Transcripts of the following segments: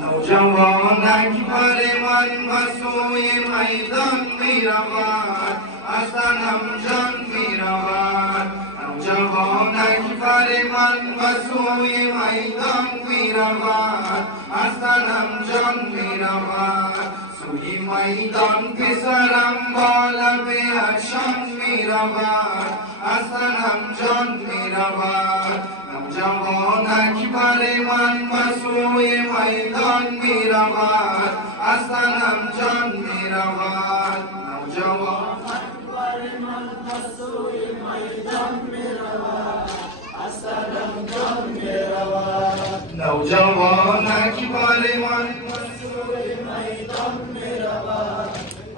نوجوان اکبر من و سوی میدان می رود، حسنم جان می رود. نوجوان اکبر من و سوی میدان می رود، حسنم جان می رود. سوی میدان پسرم با لب اشان می رود، حسنم جان می رود. نوجوان اکبر من و سوی میدان می رود، حسنم جان می رود. نوجوان اکبر من و سوی میدان می رود، حسنم جان می رود. نوجوان اکبر من و سوی میدان می رود،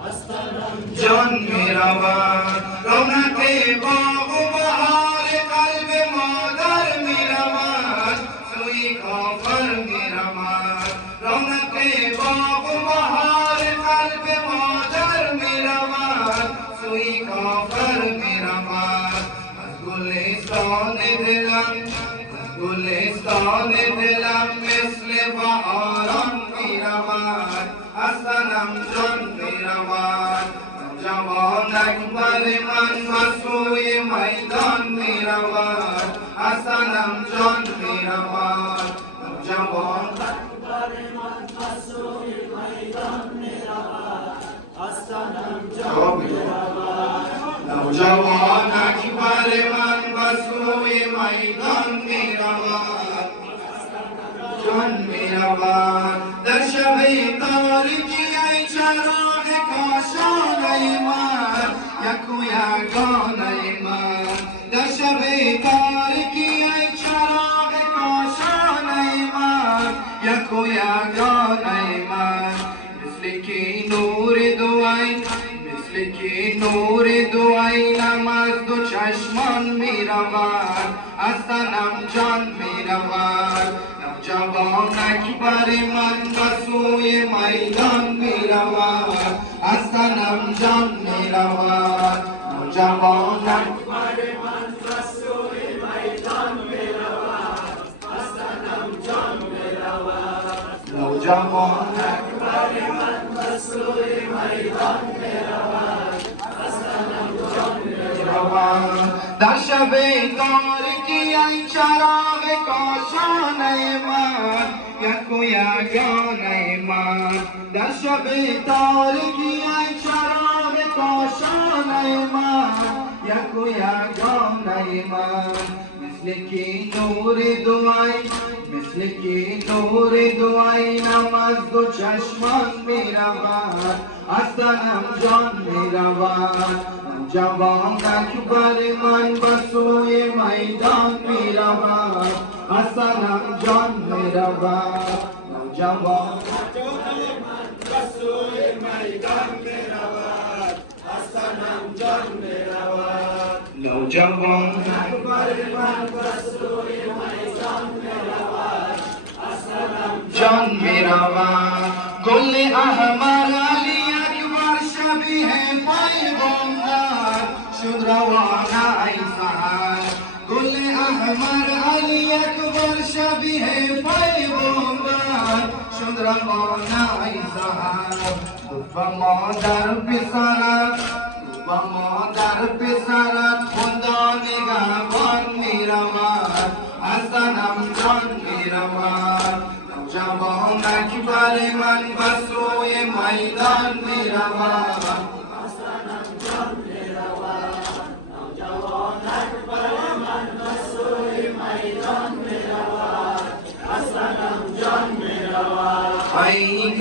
حسنم جان می رود. رونق باغ و بهار قلب مادر می رود، سوی کافر می رود. رونق باغ و بهار قلب مادر می رود، سوی کافر می رود. از گلستان دلم، گلستان دلم مثل بهاران می رود، حسنم جان می رود. نوجوان اکبر من و سوی میدان می رود، حسنم جان می رود. نوجوان اکبر من و سوی میدان می رود، حسنم جان می رود. نوجوان اکبر من و سوی میدان می رود، جان می رود. در شب تاریکی ای چراغ کاشانه من، یک و یگانه من. در شب تاریکی ای چراغ کاشانه من، یک و یگانه من. مثل که نور دو عین، مثل که نور دو عینم از دو چشمان می رود، حسنم جان می رود. نوجوان اکبر من و سوی میدان می رود، حسنم جان می رود. نوجوان اکبر من و سوی میدان می رود، حسنم جان می رود. نوجوان اکبر من و سوی میدان می رود، حسنم جان می رود. در شب تاریکی ای چراغ کاشانه من، یک و یگانه من. در شب تاریکی ای چراغ کاشانه من، یک و یگانه من. مثل که نور دو عین، مثل که نور دو عینم از دو چشمان می رود، حسنم جان می رود. نوجوان اکبر من به سوی میدان می رود، حسنم جان می رود. نوجوان من و سوی میدان می رود، حسنم جان می رود. نوجوان اکبر من و سوی میدان می رود، حسنم جان می رود. گل احمر علی اکبر شبیه پیغمبر شد روانه ای سحر. گل احمر علی اکبر شبیه پیغمبر شد روانه ای سحر. و مادر پسرت، و مادر پسرت خدا نگهبان می رود، حسنم جان می رود. نوجوان اکبر من و سوی میدان می رود، حسنم جان می رود. نوجوان اکبر من و سوی میدان می رود، حسنم جان می رود. ای